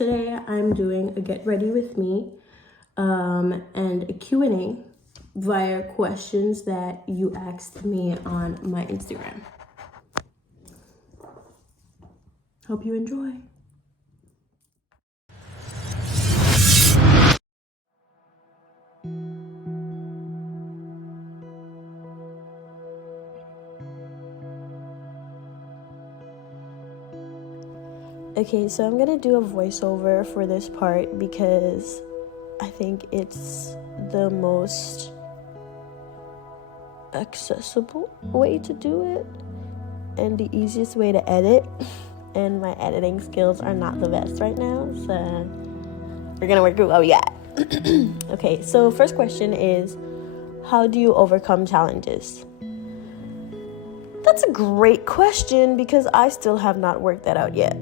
today I'm doing a get ready with me and a Q&A via questions that you asked me on my Instagram. Hope you enjoy. Okay, so I'm gonna do a voiceover for this part because I think it's the most accessible way to do it and the easiest way to edit. And my editing skills are not the best right now, so we're gonna work with what we got. Okay, so first question is, how do you overcome challenges? That's a great question because I still have not worked that out yet.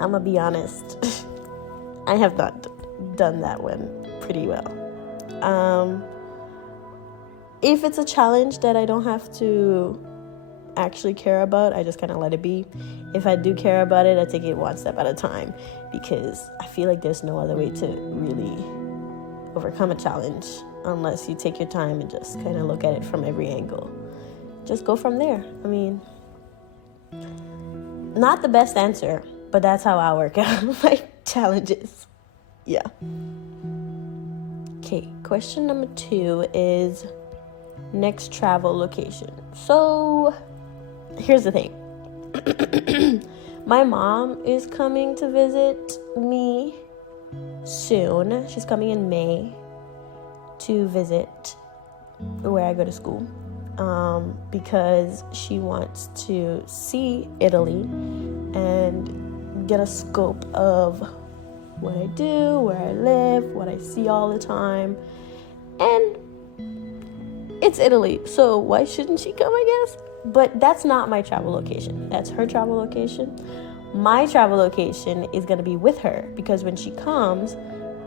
I'm gonna be honest. I have not done that one pretty well. If it's a challenge that I don't have to actually care about, I just kind of let it be. If I do care about it, I take it one step at a time because I feel like there's no other way to really overcome a challenge unless you take your time and just kind of look at it from every angle. Just go from there. I mean, not the best answer, but that's how I work out my challenges. Yeah. Okay, question number 2 is next travel location. So, here's the thing. My mom is coming to visit me soon. She's coming in May to visit where I go to school. Because she wants to see Italy and get a scope of what I do, where I live, what I see all the time. And it's Italy, so why shouldn't she come, I guess? But that's not my travel location. That's her travel location. My travel location is going to be with her because when she comes,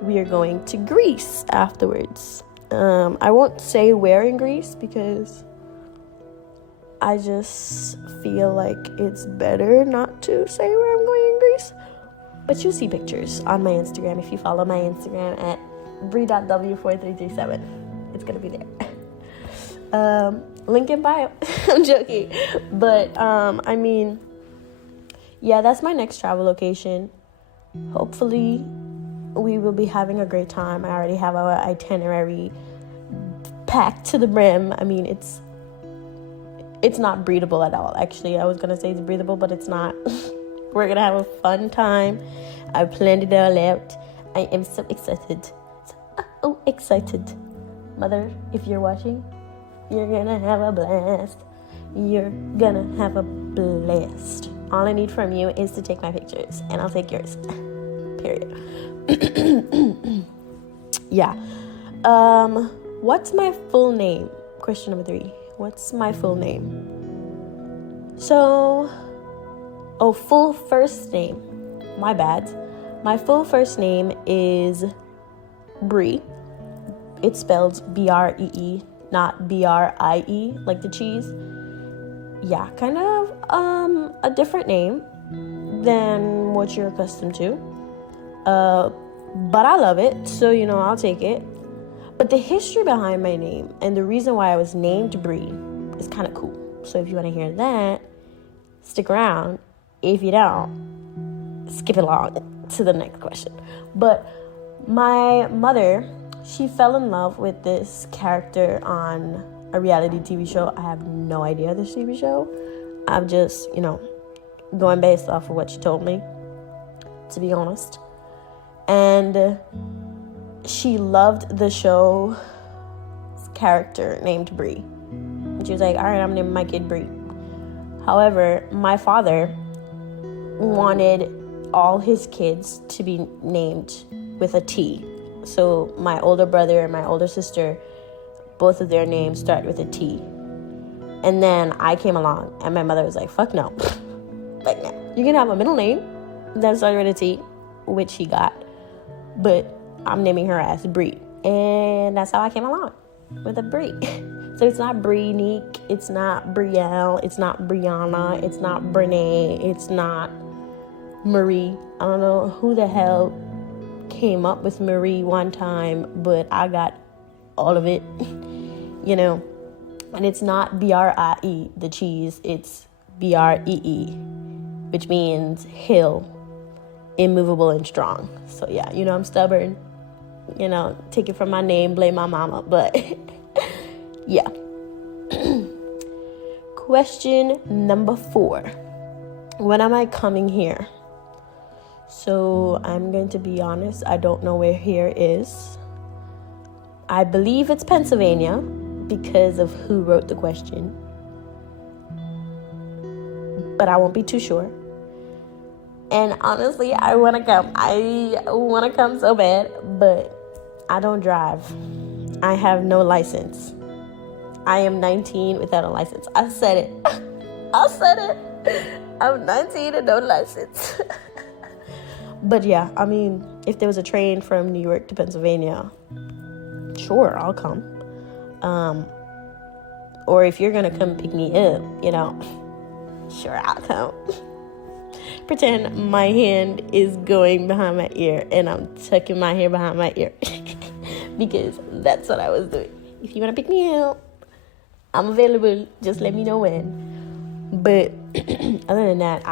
we are going to Greece afterwards. I won't say where in Greece because I just feel like it's better not to say where I'm going in Greece. But you'll see pictures on my Instagram if you follow my Instagram at brie.w4337. It's going to be there. Link in bio. I'm joking. But, I mean, yeah, that's my next travel location. Hopefully, we will be having a great time. I already have our itinerary packed to the brim. I mean, it's not breathable at all. Actually, I was going to say it's breathable, but it's not. We're going to have a fun time. I planned it all out. I am so excited. Excited. Mother, if you're watching, you're going to have a blast. You're going to have a blast. All I need from you is to take my pictures, and I'll take yours. Period. Yeah. What's my full name? Question number 3. What's my full name? So, full first name. My bad. My full first name is Brie. It's spelled B-R-E-E, not B-R-I-E, like the cheese. Yeah, kind of a different name than what you're accustomed to. But I love it, so, I'll take it. But the history behind my name and the reason why I was named Brie is kind of cool. So if you want to hear that, stick around. If you don't, skip along to the next question. But my mother, she fell in love with this character on a reality TV show. I have no idea this TV show. I'm just, going based off of what she told me, to be honest. And she loved the show's character named Brie. And she was like, all right, I'm naming my kid Brie. However, my father wanted all his kids to be named with a T. So my older brother and my older sister, both of their names start with a T. And then I came along and my mother was like, fuck no. Like, no. You can have a middle name that started with a T, which he got. But I'm naming her as Brie. And that's how I came along, with a Brie. So it's not Brienique, it's not Brielle, it's not Brianna, it's not Brene, it's not Marie. I don't know who the hell came up with Marie one time, but I got all of it, and it's not Brie, the cheese, it's Bree, which means hill, immovable and strong. So yeah, I'm stubborn, take it from my name, blame my mama, but yeah. Question number 4. When am I coming here? So I'm going to be honest, I don't know where here is. I believe it's Pennsylvania because of who wrote the question, but I won't be too sure. And honestly, I want to come so bad, but I don't drive. I have no license. I am 19 without a license. I said it. I'm 19 and no license. But yeah, I mean, if there was a train from New York to Pennsylvania, sure, I'll come. Or if you're going to come pick me up, sure, I'll come. Pretend my hand is going behind my ear and I'm tucking my hair behind my ear. Because that's what I was doing. If you want to pick me up, I'm available. Just let me know when. But other than that,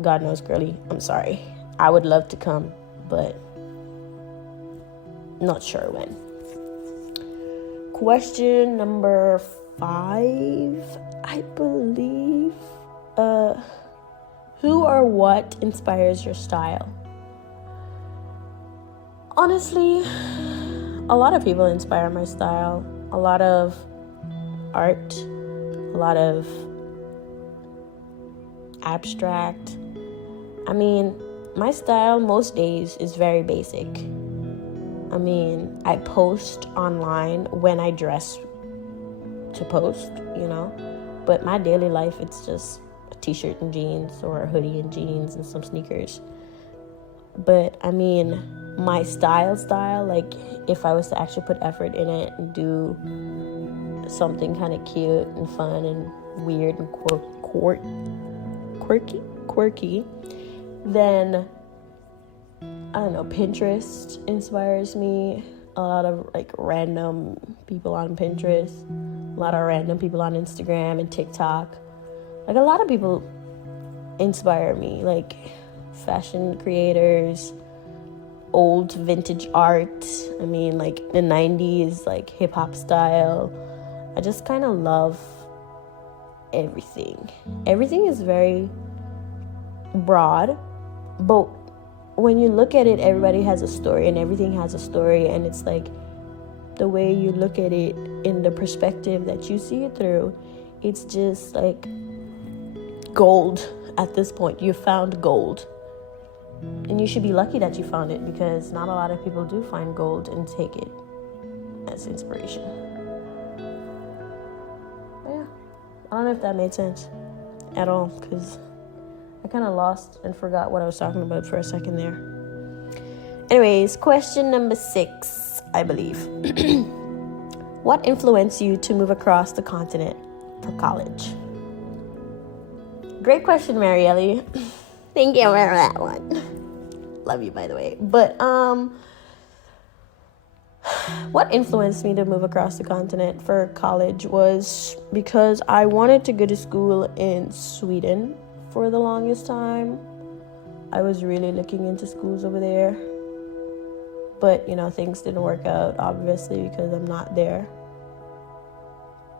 God knows, girlie, I'm sorry. I would love to come, but not sure when. Question number 5, I believe. Who or what inspires your style? Honestly, a lot of people inspire my style. A lot of art, a lot of abstract. I mean, my style most days is very basic. I mean, I post online when I dress to post, but my daily life, it's just a t-shirt and jeans or a hoodie and jeans and some sneakers. But I mean, my style, like if I was to actually put effort in it and do something kind of cute and fun and weird and quirky, then I don't know, Pinterest inspires me. A lot of like random people on Pinterest, a lot of random people on Instagram and TikTok. Like a lot of people inspire me, like fashion creators, old vintage art. I mean, like the 90s, like hip hop style. I just kind of love everything. Everything is very broad, but when you look at it, everybody has a story and everything has a story, and it's like the way you look at it in the perspective that you see it through, it's just like gold at this point. You found gold, and you should be lucky that you found it, because not a lot of people do find gold and take it as inspiration. But yeah, I don't know if that made sense at all, because I kind of lost and forgot what I was talking about for a second there. Anyways, question number 6, I believe. What influenced you to move across the continent for college? Great question, Marielle. Thank you for that one. Love you, by the way. But what influenced me to move across the continent for college was because I wanted to go to school in Sweden. For the longest time, I was really looking into schools over there, but things didn't work out, obviously, because I'm not there.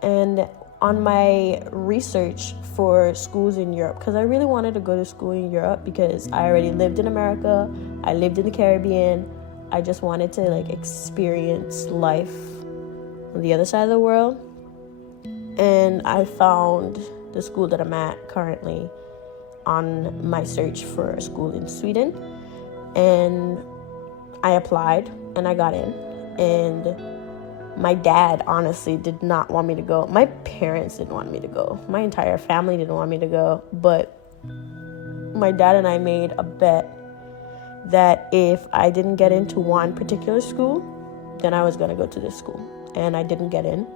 And on my research for schools in Europe, because I really wanted to go to school in Europe, because I already lived in America, I lived in the Caribbean, I just wanted to experience life on the other side of the world. And I found the school that I'm at currently on my search for a school in Sweden, and I applied and I got in. And my dad honestly did not want me to go. My parents didn't want me to go. My entire family didn't want me to go, but my dad and I made a bet that if I didn't get into one particular school, then I was going to go to this school. And I didn't get in,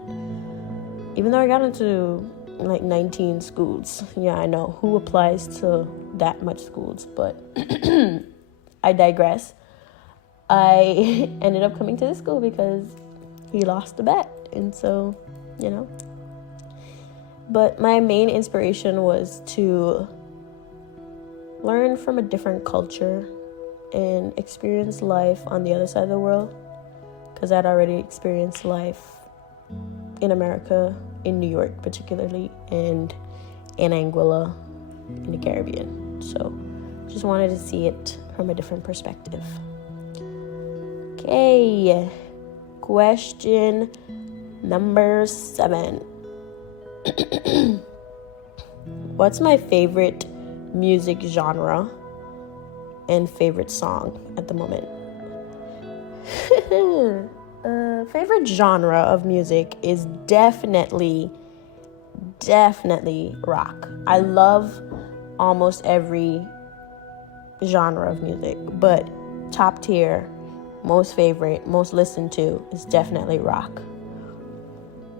even though I got into 19 schools. Yeah, I know. Who applies to that much schools, but I digress. I ended up coming to this school because he lost the bet, and so, But my main inspiration was to learn from a different culture and experience life on the other side of the world, because I'd already experienced life in America, in New York particularly, and in Anguilla in the Caribbean. So just wanted to see it from a different perspective. Okay, question number 7. What's my favorite music genre and favorite song at the moment? Favorite genre of music is definitely rock. I love almost every genre of music, but top tier, most favorite, most listened to is definitely rock.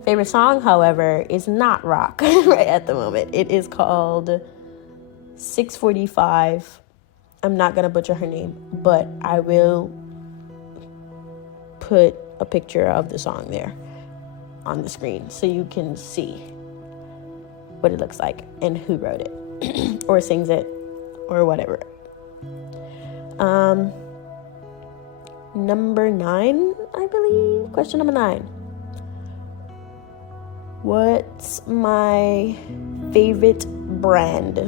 Favorite song, however, is not rock right at the moment. It is called 645. I'm not going to butcher her name, but I will put a picture of the song there on the screen so you can see what it looks like and who wrote it or sings it or whatever. Number 9, I believe. Question number 9. What's my favorite brand?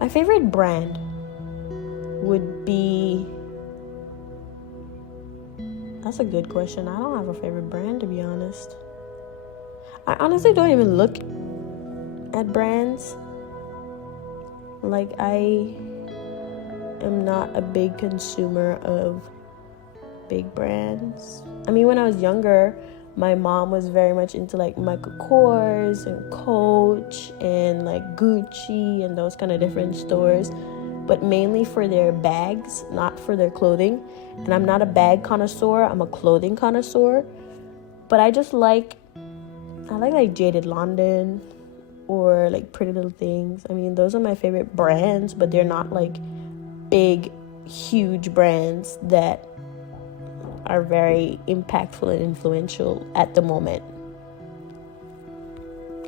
My favorite brand would be... That's a good question. I don't have a favorite brand, to be honest. I honestly don't even look at brands. Like, I am not a big consumer of big brands. I mean, when I was younger, my mom was very much into like Michael Kors and Coach and like Gucci and those kind of different stores, but mainly for their bags, not for their clothing. And I'm not a bag connoisseur, I'm a clothing connoisseur. But I like Jaded London or like Pretty Little Things. I mean, those are my favorite brands, but they're not like big, huge brands that are very impactful and influential at the moment.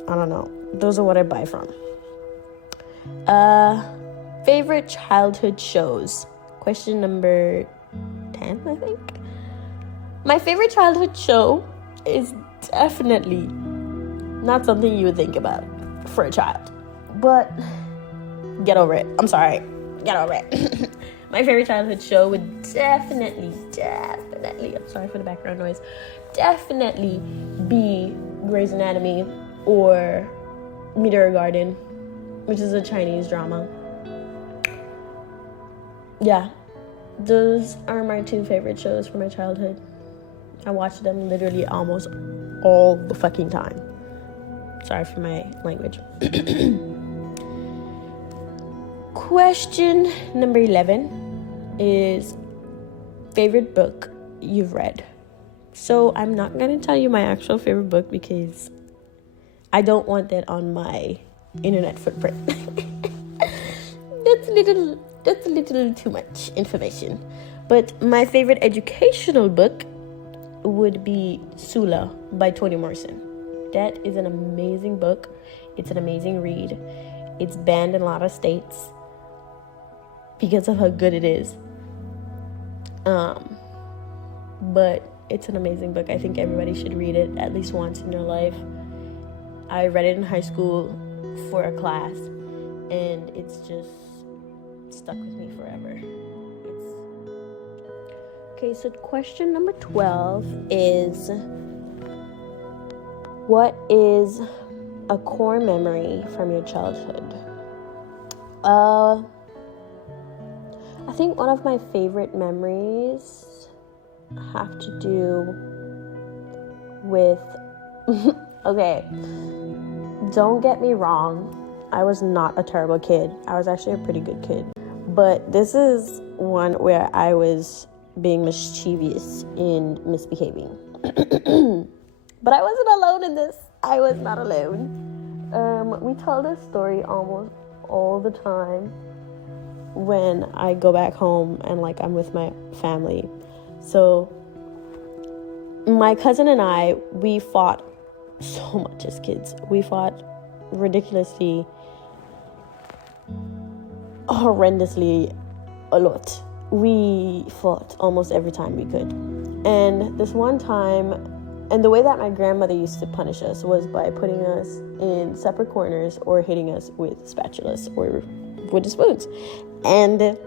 I don't know. Those are what I buy from. Favorite childhood shows. Question number 10, I think. My favorite childhood show is definitely not something you would think about for a child. But get over it. I'm sorry. Get over it. My favorite childhood show would definitely, I'm sorry for the background noise, definitely be Grey's Anatomy or Meteor Garden, which is a Chinese drama. Yeah, those are my 2 favorite shows from my childhood. I watched them literally almost all the fucking time. Sorry for my language. Question number 11 is favorite book you've read. So I'm not going to tell you my actual favorite book because I don't want that on my internet footprint. That's a little too much information. But my favorite educational book would be Sula by Toni Morrison. That is an amazing book. It's an amazing read. It's banned in a lot of states because of how good it is. But it's an amazing book. I think everybody should read it at least once in their life. I read it in high school for a class, and it's just stuck with me forever. Okay, so question number 12 is, what is a core memory from your childhood? I think one of my favorite memories have to do with okay, don't get me wrong, I was not a terrible kid. I was actually a pretty good kid. But this is one where I was being mischievous and misbehaving. But I wasn't alone in this. I was not alone. We tell this story almost all the time when I go back home and like I'm with my family. So my cousin and I, we fought so much as kids. We fought ridiculously, horrendously a lot. We fought almost every time we could. And this one time, and the way that my grandmother used to punish us was by putting us in separate corners or hitting us with spatulas or wooden spoons. And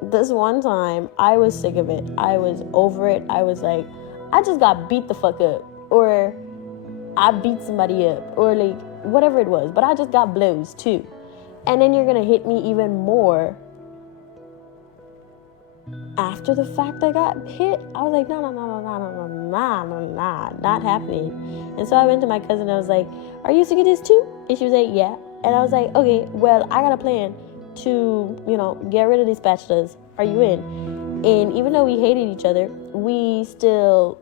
this one time, I was sick of it. I was over it. I was like, I just got beat the fuck up, or I beat somebody up, or like whatever it was, but I just got blows too. And then you're gonna hit me even more after the fact I got hit. I was like, no, not happening. And so I went to my cousin and I was like, are you sick of this too? And she was like, yeah. And I was like, okay, well, I got a plan to, get rid of these spatulas. Are you in? And even though we hated each other, we still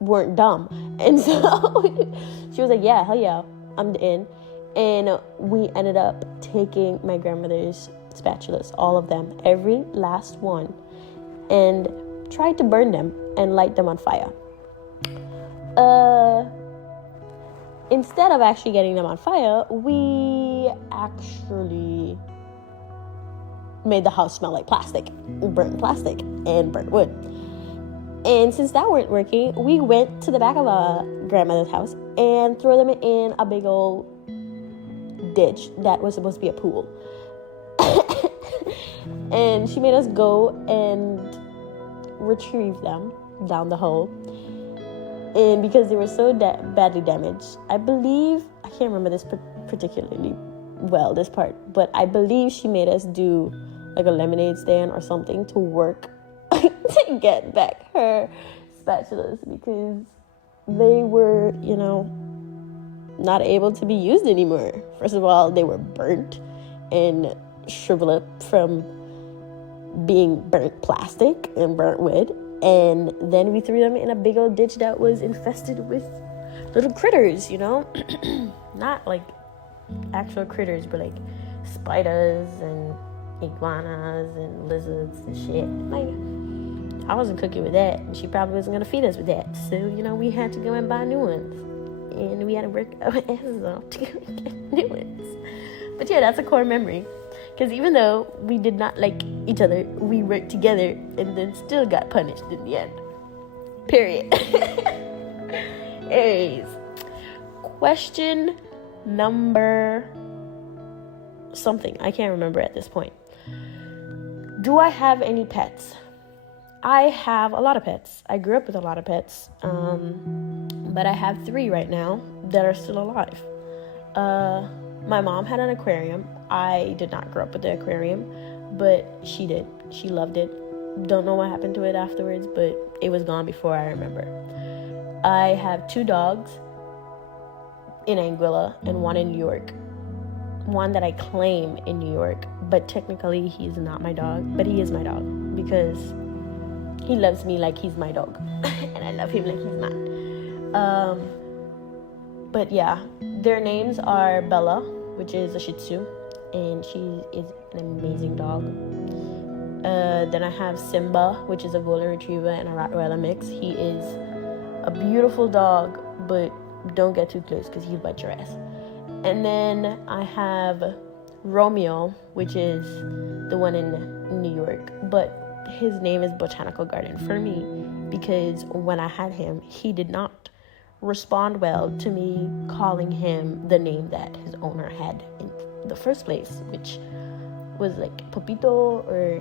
weren't dumb. And so she was like, yeah, hell yeah, I'm in. And we ended up taking my grandmother's spatulas, all of them, every last one, and tried to burn them and light them on fire. Instead of actually getting them on fire, we actually made the house smell like plastic, burnt plastic and burnt wood. And since that weren't working, we went to the back of our grandmother's house and threw them in a big old ditch that was supposed to be a pool. And she made us go and retrieve them down the hole. And because they were so badly damaged, I can't remember this particularly well, this part, but I believe she made us do like a lemonade stand or something to work to get back her spatulas, because they were, not able to be used anymore. First of all, they were burnt and shriveled up from being burnt plastic and burnt wood. And then we threw them in a big old ditch that was infested with little critters, not like actual critters, but like spiders and iguanas and lizards and shit. Like, I wasn't cooking with that, and she probably wasn't gonna feed us with that. So, we had to go and buy new ones, and we had to work our asses off to go and get new ones. But yeah, that's a core memory, because even though we did not like each other, we worked together and then still got punished in the end. Period. Anyways, question number something. I can't remember at this point. Do I have any pets? I have a lot of pets. I grew up with a lot of pets. But I have 3 right now that are still alive. My mom had an aquarium. I did not grow up with the aquarium, but she did. She loved it. Don't know what happened to it afterwards, but it was gone before I remember. I have 2 dogs in Anguilla and 1 in New York. One that I claim in New York, but technically he's not my dog, but he is my dog because he loves me like he's my dog and I love him like he's mine. But yeah, their names are Bella, which is a Shih Tzu, and she is an amazing dog. Then I have Simba, which is a Golden Retriever and a Rottweiler mix. He is a beautiful dog, but don't get too close because he'll bite your ass. And then I have Romeo, which is the one in New York, but his name is Botanical Garden for me because when I had him, he did not respond well to me calling him the name that his owner had in the first place, which was like Popito or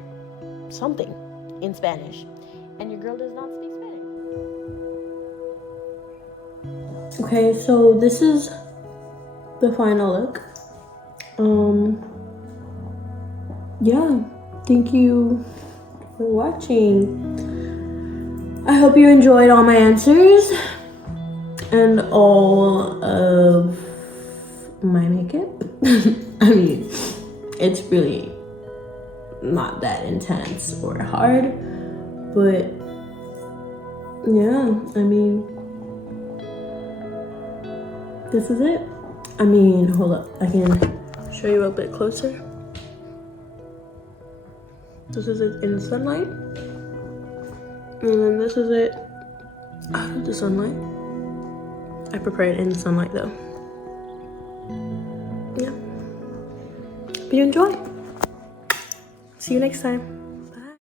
something in Spanish. And your girl does not speak Spanish. Okay, so this is the final look. Yeah, thank you for watching. I hope you enjoyed all my answers and all of my makeup. I mean, it's really not that intense or hard, but yeah, I mean, this is it. I mean, hold up, I can show you a bit closer. This is it in sunlight. And then this is it out of the sunlight. I prefer it in the sunlight though. Yeah. But you enjoy. See you next time. Bye.